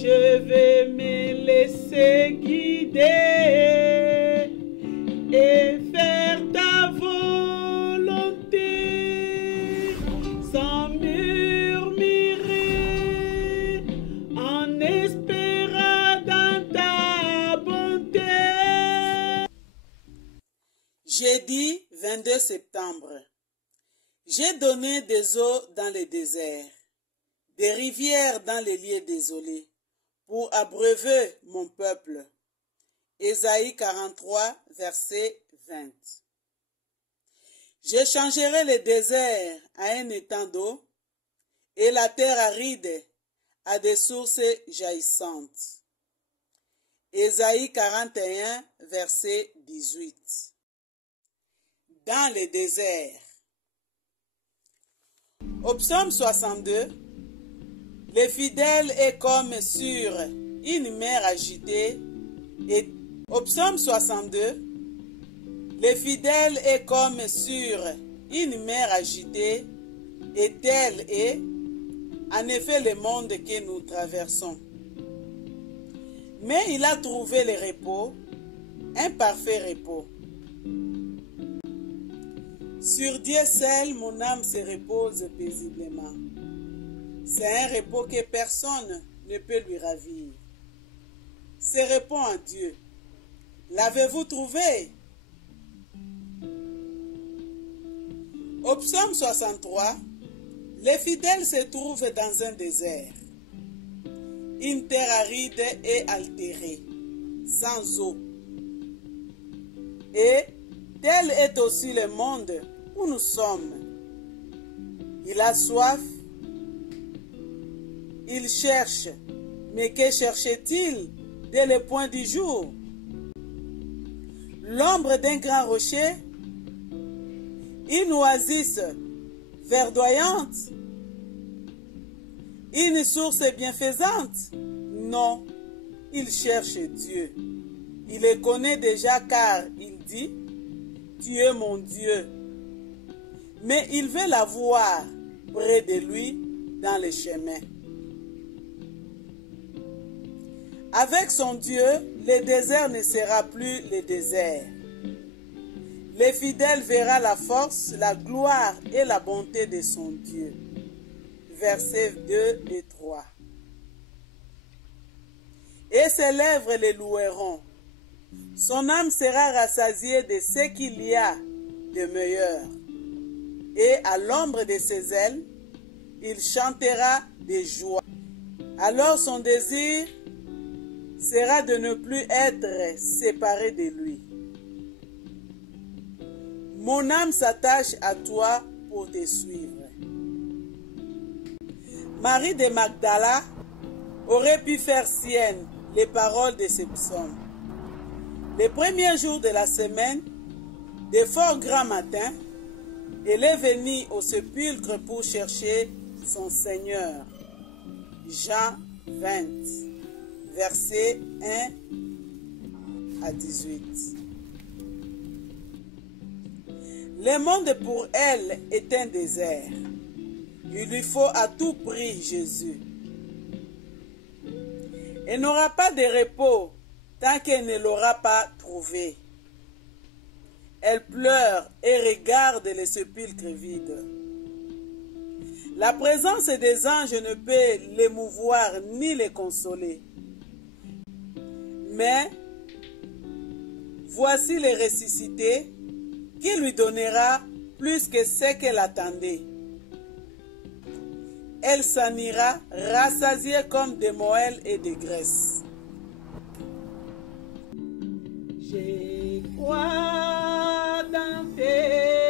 je vais me laisser guider et faire ta volonté sans murmurer, en espérant dans ta bonté. Jeudi 22 septembre. J'ai donné des eaux dans les déserts, des rivières dans les lieux désolés, pour abreuver mon peuple. Ésaïe 43, verset 20. Je changerai les déserts à un étang d'eau et la terre aride à des sources jaillissantes. Ésaïe 41, verset 18. Dans les déserts. Au psaume 62, le fidèle est comme sur une mer agitée. Et au psaume 62, le fidèle est comme sur une mer agitée, et tel est en effet le monde que nous traversons. Mais il a trouvé le repos, un parfait repos. Sur Dieu seul, mon âme se repose paisiblement. C'est un repos que personne ne peut lui ravir. Ce repos en Dieu, l'avez-vous trouvé? Au psaume 63, les fidèles se trouvent dans un désert, une terre aride et altérée, sans eau. Et tel est aussi le monde où nous sommes. Il a soif, il cherche, mais que cherche-t-il dès le point du jour? L'ombre d'un grand rocher, une oasis verdoyante, une source bienfaisante? Non, il cherche Dieu. Il le connaît déjà car il dit: tu es mon Dieu. Mais il veut la voir près de lui dans les chemins. Avec son Dieu, le désert ne sera plus le désert. Le fidèle verra la force, la gloire et la bonté de son Dieu. Versets 2 et 3. Et ses lèvres le loueront. Son âme sera rassasiée de ce qu'il y a de meilleur. Et à l'ombre de ses ailes, il chantera de joie. Alors son désir sera de ne plus être séparé de lui. Mon âme s'attache à toi pour te suivre. Marie de Magdala aurait pu faire sienne les paroles de ce psaume. Les premiers jours de la semaine, de fort grand matin, elle est venue au sépulcre pour chercher son Seigneur. Jean 20, versets 1 à 18. Le monde pour elle est un désert. Il lui faut à tout prix Jésus. Elle n'aura pas de repos tant qu'elle ne l'aura pas trouvé. Elle pleure et regarde le sépulcre vide. La présence des anges ne peut l'émouvoir ni les consoler. Mais voici le ressuscité qui lui donnera plus que ce qu'elle attendait. Elle s'en ira rassasiée comme de moelle et de graisse. Je crois dans tes